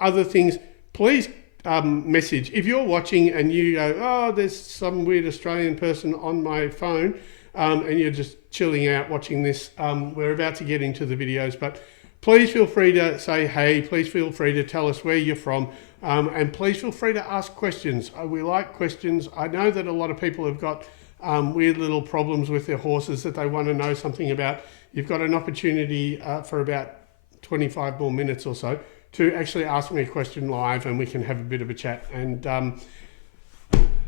Other things, please message. If you're watching and you go, oh, there's some weird Australian person on my phone, and you're just chilling out watching this, we're about to get into the videos, but please feel free to say hey, please feel free to tell us where you're from, and please feel free to ask questions. We like questions. I know that a lot of people have got weird little problems with their horses that they want to know something about. You've got an opportunity for about 25 more minutes or so to actually ask me a question live, and we can have a bit of a chat, and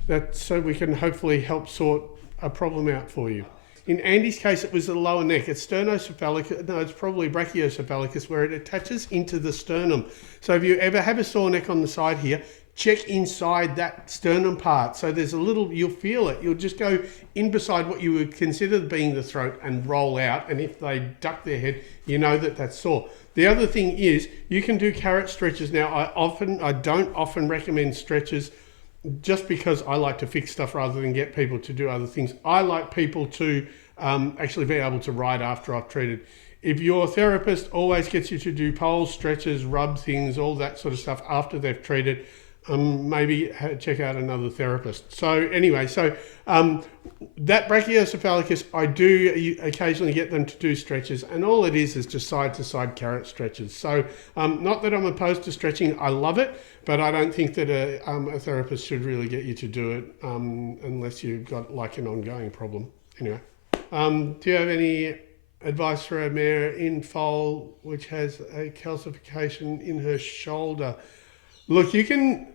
that so we can hopefully help sort a problem out for you. In Andy's case, it was the lower neck. It's sternocephalicus, no, it's probably brachiocephalicus, where it attaches into the sternum. So if you ever have a sore neck on the side here, check inside that sternum part. So there's a little, you'll feel it. You'll just go in beside what you would consider being the throat and roll out. And if they duck their head, you know that that's sore. The other thing is you can do carrot stretches. Now, I don't often recommend stretches just because I like to fix stuff rather than get people to do other things. I like people to actually be able to ride after I've treated. If your therapist always gets you to do poles, stretches, rub things, all that sort of stuff after they've treated, maybe check out another therapist. So anyway, that brachiocephalicus, I do occasionally get them to do stretches, and all it is just side-to-side carrot stretches. So not that I'm opposed to stretching, I love it, but I don't think that a therapist should really get you to do it unless you've got like an ongoing problem. Anyway, do you have any advice for a mare in foal which has a calcification in her shoulder? Look, you can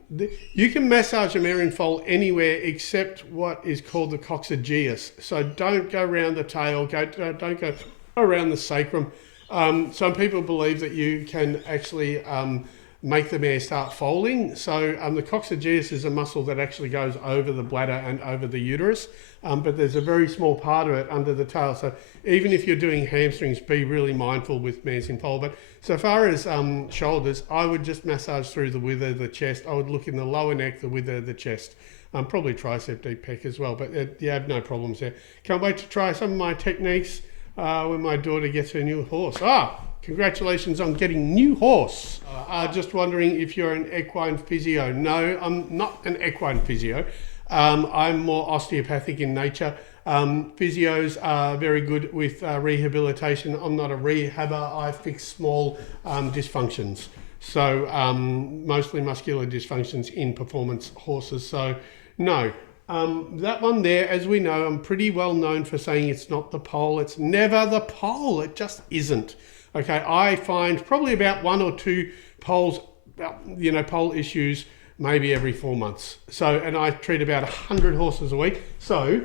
massage a mare in foal anywhere except what is called the coccygeus. So don't go around the tail, don't go around the sacrum. Some people believe that you can actually make the mare start foaling. So the coccygeus is a muscle that actually goes over the bladder and over the uterus, but there's a very small part of it under the tail. So even if you're doing hamstrings, be really mindful with mares in foal. But so far as shoulders, I would just massage through the wither, the chest. I would look in the lower neck, the wither, the chest. Probably tricep deep pec as well, but you have no problems there. Can't wait to try some of my techniques when my daughter gets her new horse. Congratulations on getting new horse. Just wondering if you're an equine physio. No, I'm not an equine physio. I'm more osteopathic in nature. Physios are very good with rehabilitation. I'm not a rehabber. I fix small dysfunctions. So mostly muscular dysfunctions in performance horses. So no. That one there, as we know, I'm pretty well known for saying it's not the pole. It's never the pole. It just isn't. Okay, I find probably about one or two pole issues maybe every 4 months. So, and I treat about 100 horses a week. So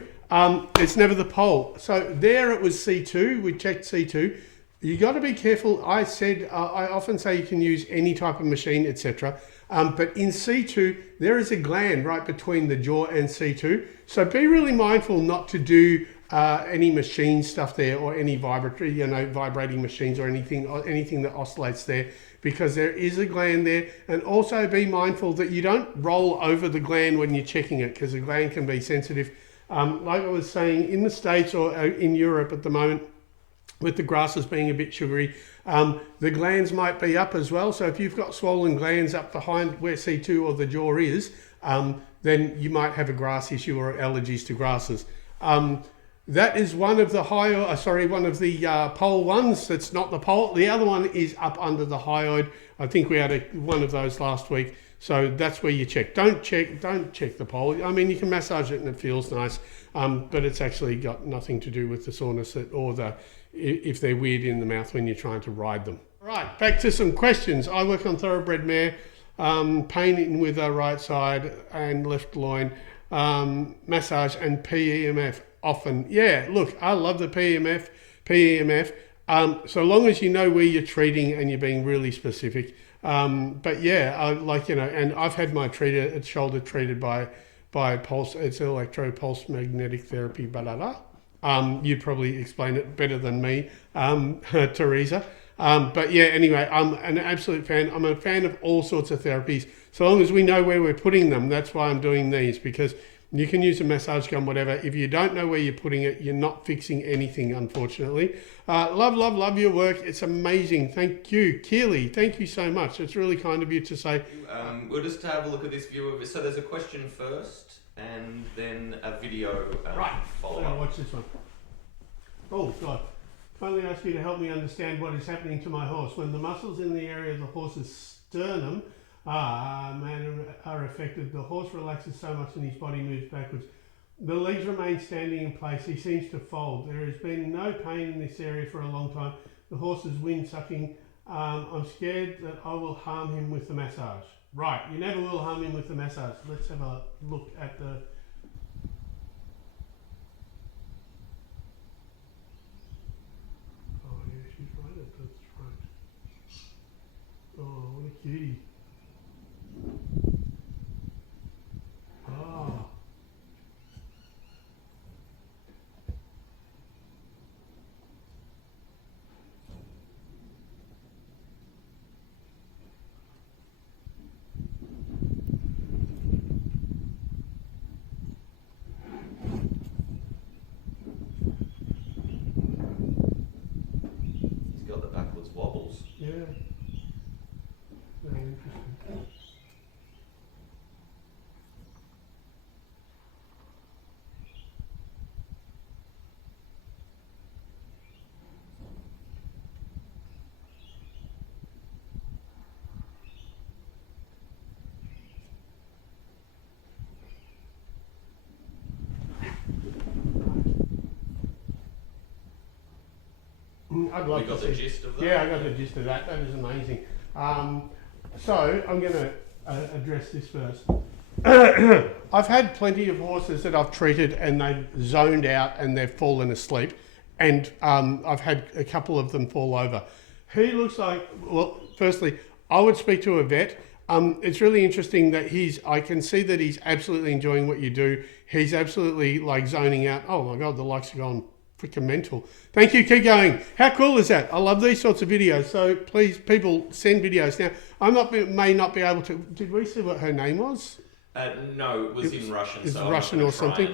it's never the pole. So there it was C2. We checked C2. You got to be careful. I often say you can use any type of machine, etc. But in C2, there is a gland right between the jaw and C2. So be really mindful not to do any machine stuff there, or any vibrating machines, or anything that oscillates there, because there is a gland there. And also be mindful that you don't roll over the gland when you're checking it, because the gland can be sensitive. Like I was saying, in the States or in Europe at the moment, with the grasses being a bit sugary, the glands might be up as well. So if you've got swollen glands up behind where C2 or the jaw is, then you might have a grass issue or allergies to grasses. That is one of the pole ones. That's not the pole. The other one is up under the hyoid. I think we had one of those last week. So that's where you check. Don't check the pole. I mean, you can massage it and it feels nice, but it's actually got nothing to do with the soreness or if they're weird in the mouth when you're trying to ride them. All right, back to some questions. I work on thoroughbred mare, pain in with the right side and left loin, massage and PEMF. Often, yeah, look, I love the PEMF, so long as you know where you're treating and you're being really specific. But yeah, and I've had my shoulder treated by pulse, it's electro-pulse magnetic therapy, you'd probably explain it better than me, Teresa. But yeah, anyway, I'm an absolute fan. I'm a fan of all sorts of therapies, so long as we know where we're putting them. That's why I'm doing these, because You can use a massage gun, whatever. If you don't know where you're putting it, you're not fixing anything, unfortunately. Love your work. It's amazing. Thank you. Keely, thank you so much. It's really kind of you to say. We'll just have a look at this view of it. So there's a question first, and then a video follow up. Watch this one. Oh, God. Kindly ask you to help me understand what is happening to my horse. When the muscles in the area of the horse's sternum are affected, the horse relaxes so much and his body moves backwards. The legs remain standing in place. He seems to fold. There has been no pain in this area for a long time. The horse is wind sucking. I'm scared that I will harm him with the massage. Right, you never will harm him with the massage. Let's have a look at the... Oh yeah, she's right at the throat. Oh, what a cutie. Oh. He's got the backwards wobbles. Yeah. Very interesting. I'd love We got to the see. gist of that. Yeah, I got the gist of that. That is amazing. So I'm going to address this first. I've had plenty of horses that I've treated and they've zoned out and they've fallen asleep, and I've had a couple of them fall over. He looks like, well, firstly, I would speak to a vet. It's really interesting that I can see that he's absolutely enjoying what you do. He's absolutely like zoning out. Oh my God, the likes are going freaking mental. Thank you, keep going. How cool is that? I love these sorts of videos. So please, people, send videos. Now, may not be able to, did we see what her name was? No, it was in Russian. It's so Russian or something.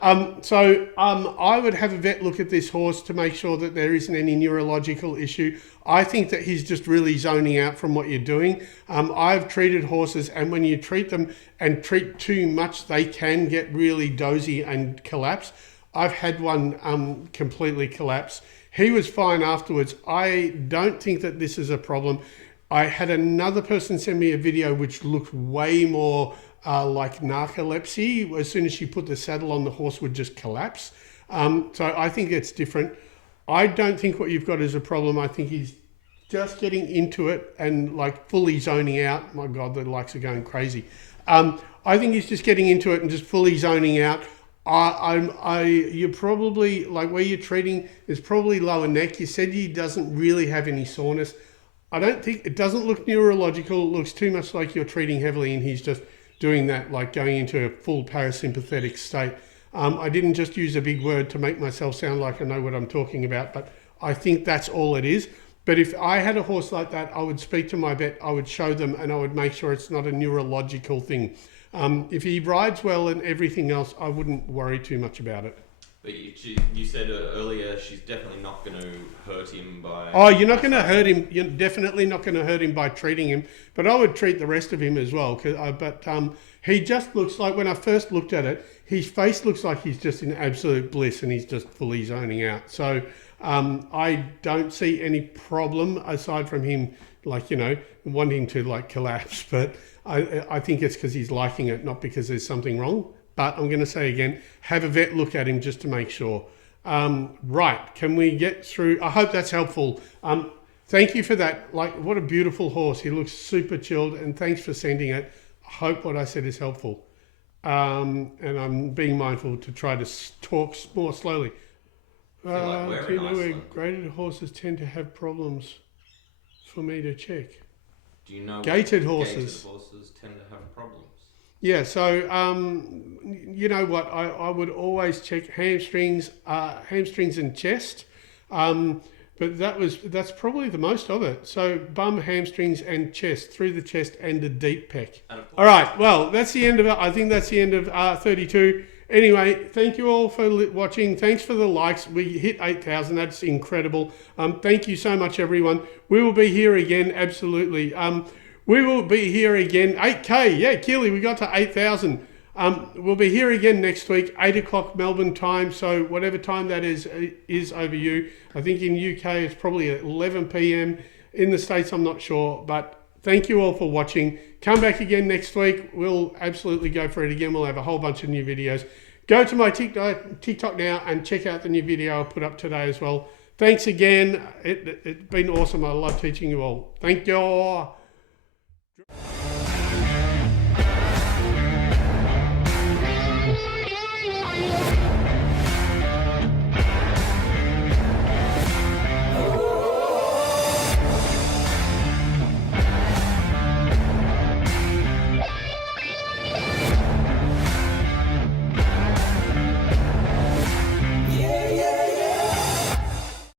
And, I would have a vet look at this horse to make sure that there isn't any neurological issue. I think that he's just really zoning out from what you're doing. I've treated horses, and when you treat them and treat too much, they can get really dozy and collapse. I've had one completely collapse. He was fine afterwards. I don't think that this is a problem. I had another person send me a video which looked way more like narcolepsy. As soon as she put the saddle on, the horse would just collapse. So I think it's different. I don't think what you've got is a problem. I think he's just getting into it and like fully zoning out. My God, the likes are going crazy. I think he's just getting into it and just fully zoning out. You're probably, like where you're treating is probably lower neck. You said he doesn't really have any soreness. I don't think, it doesn't look neurological. It looks too much like you're treating heavily and he's just doing that, like going into a full parasympathetic state. I didn't just use a big word to make myself sound like I know what I'm talking about, but I think that's all it is. But if I had a horse like that, I would speak to my vet, I would show them, and I would make sure it's not a neurological thing. If he rides well and everything else, I wouldn't worry too much about it. but you said earlier she's definitely not going to hurt him by... Oh, you're not going to hurt him. You're definitely not going to hurt him by treating him. But I would treat the rest of him as well. But he just looks like, when I first looked at it, his face looks like he's just in absolute bliss and he's just fully zoning out. So I don't see any problem aside from him, like, you know, wanting to like collapse. But I think it's because he's liking it, not because there's something wrong. But I'm going to say again, have a vet look at him just to make sure. Right, can we get through? I hope that's helpful. Thank you for that. Like, what a beautiful horse. He looks super chilled, and thanks for sending it. I hope what I said is helpful. And I'm being mindful to try to talk more slowly. Do you know where graded horses tend to have problems for me to check? Do you know gated horses? Gated horses tend to have problems. Yeah, so you know what? I would always check hamstrings and chest. But that's probably the most of it. So bum, hamstrings, and chest, through the chest, and a deep pec. All right, well, that's the end of it. I think that's the end of 32. Anyway, thank you all for watching. Thanks for the likes. We hit 8,000. That's incredible. Thank you so much, everyone. We will be here again, absolutely. We will be here again. 8K, yeah, Keely, we got to 8,000. We'll be here again next week, 8 o'clock Melbourne time. So whatever time that is over you. I think in UK it's probably at 11 p.m. In the States, I'm not sure. But thank you all for watching. Come back again next week. We'll absolutely go for it again. We'll have a whole bunch of new videos. Go to my TikTok now and check out the new video I put up today as well. Thanks again. It's been awesome. I love teaching you all. Thank you.